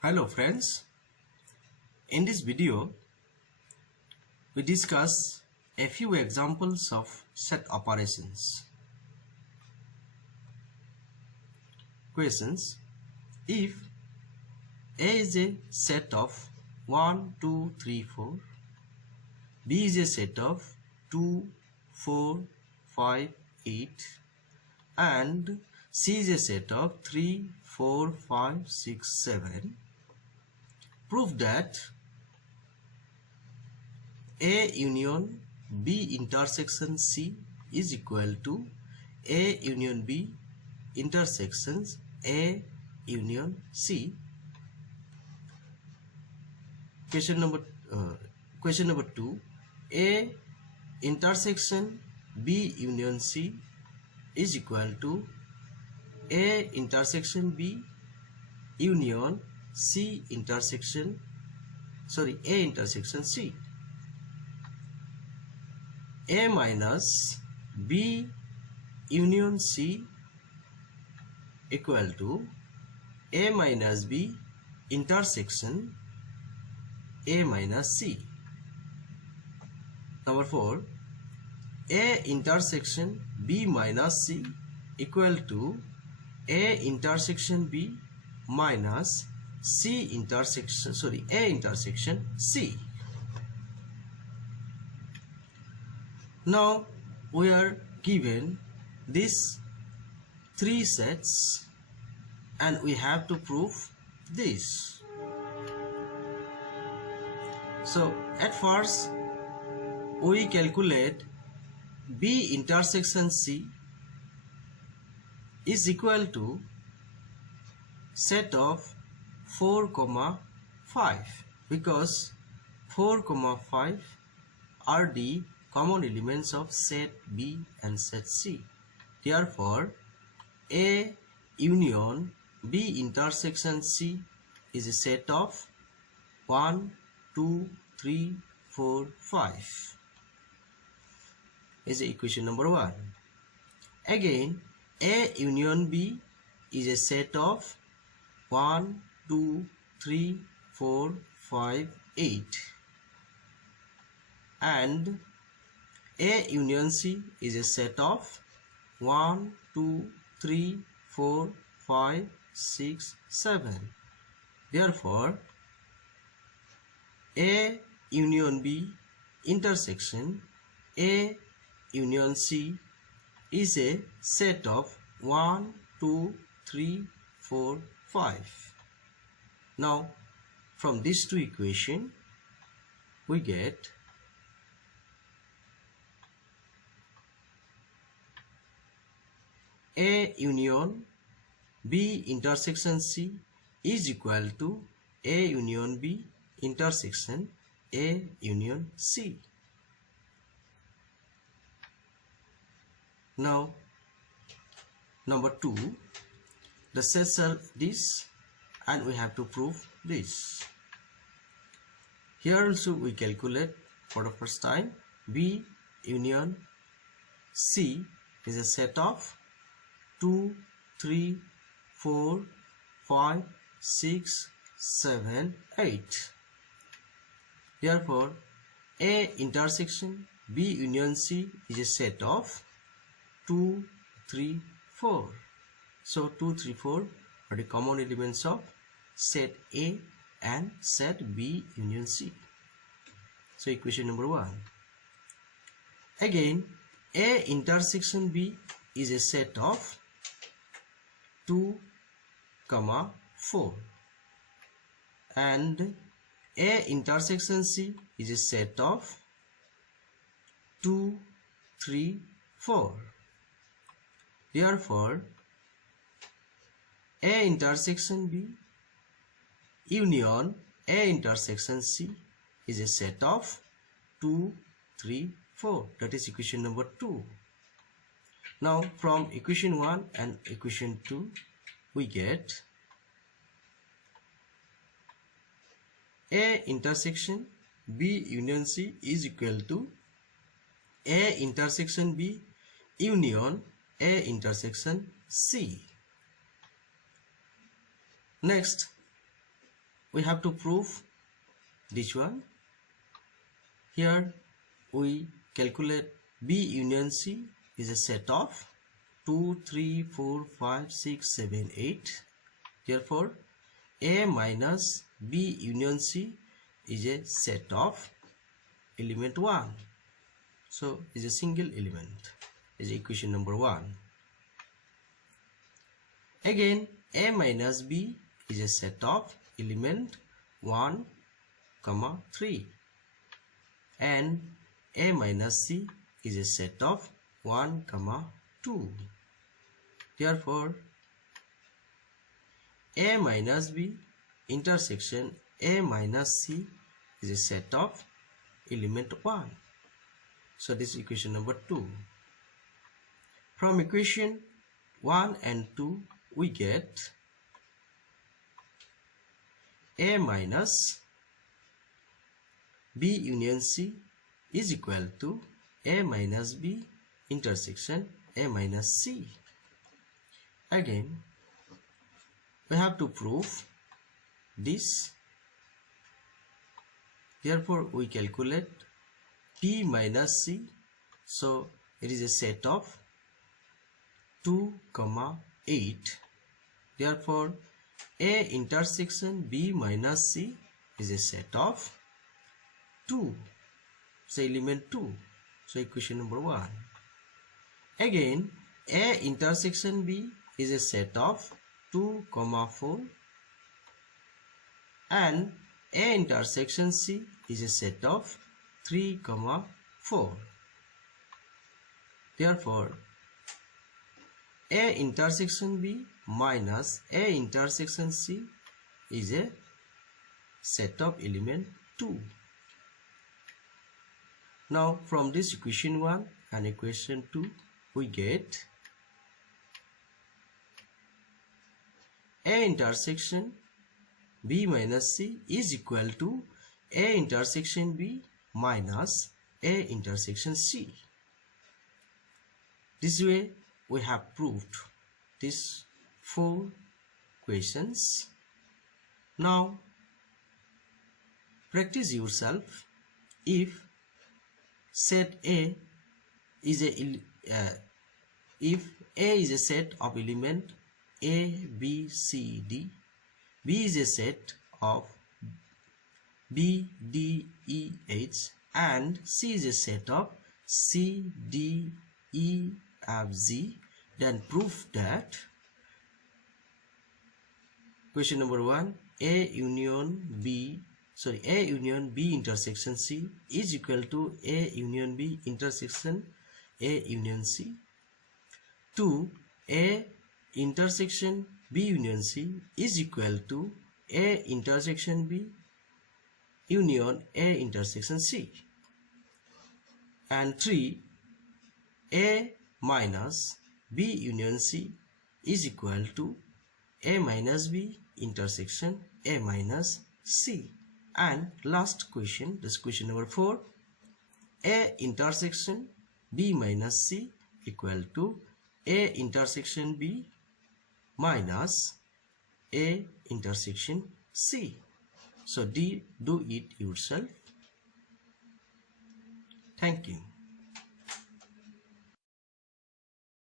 Hello friends, in this video we discuss a few examples of set operations. Questions: if A is a set of 1, 2, 3, 4, B is a set of 2, 4, 5, 8 and C is a set of 3, 4, 5, 6, 7, prove that A union B intersection C is equal to A union B intersections A union C. Question number 2. A intersection B union C is equal to A intersection B union C intersection A intersection C. A minus B union C equal to A minus B intersection A minus C. Number 4. A intersection B minus C equal to A intersection B minus A intersection C. Now we are given these three sets and we have to prove this. So at first we calculate B intersection C is equal to set of 4, 5 because 4, 5 are the common elements of set B and set C. Therefore, A union B intersection C is a set of 1, 2, 3, 4, 5 is equation number 1. Again, A union B is a set of 1, 2, 3, 4, 5, 8 and A union C is a set of 1, 2, 3, 4, 5, 6, 7. Therefore, A union B intersection A union C is a set of 1, 2, 3, 4, 5. Now, from these two equations, we get A union B intersection C is equal to A union B intersection A union C. Now, number 2, the sets are this and we have to prove this. Here also we calculate for the first time B union C is a set of 2, 3, 4, 5, 6, 7, 8. Therefore, A intersection B union C is a set of 2, 3, 4. So 2, 3, 4 are the common elements of set A and set B union C. So equation number 1. Again, A intersection B is a set of 2, 4 and A intersection C is a set of 2, 3, 4. Therefore, A intersection B union A intersection C is a set of 2, 3, 4. That is equation number 2. Now, from equation 1 and equation 2, we get A intersection B union C is equal to A intersection B union A intersection C. Next, we have to prove this one. Here we calculate B union C is a set of 2, 3, 4, 5, 6, 7, 8. Therefore, A minus B union C is a set of element 1. So, is a single element. Is equation number 1. Again, A minus B is a set of element 1, 3. And A minus C is a set of 1, 2. Therefore, A minus B intersection A minus C is a set of element 1. So this is equation number 2. From equation 1 and 2 we get A minus B union C is equal to A minus B intersection A minus C. Again, we have to prove this. Therefore, we calculate P minus C. So, it is a set of 2, 8. Therefore, A intersection B minus C is a set of 2. So, element 2. So, equation number 1. Again, A intersection B is a set of 2, 4. And A intersection C is a set of 3, 4. Therefore, A intersection B minus A intersection C is a set of element 2. Now, from this equation 1 and equation 2, we get A intersection B minus C is equal to A intersection B minus A intersection C. This way, we have proved these 4 questions. Now, practice yourself. If set A is a set of element A, B, C, D, B is a set of B, D, E, H, and C is a set of C, D, E, F, G, then prove that question number 1, A union B intersection C is equal to A union B intersection A union C. 2, A intersection B union C is equal to A intersection B union A intersection C. And 3, A minus B union C is equal to A minus B intersection A minus C. And last question, this question number 4, A intersection B minus C equal to A intersection B minus A intersection C. So do it yourself. Thank you.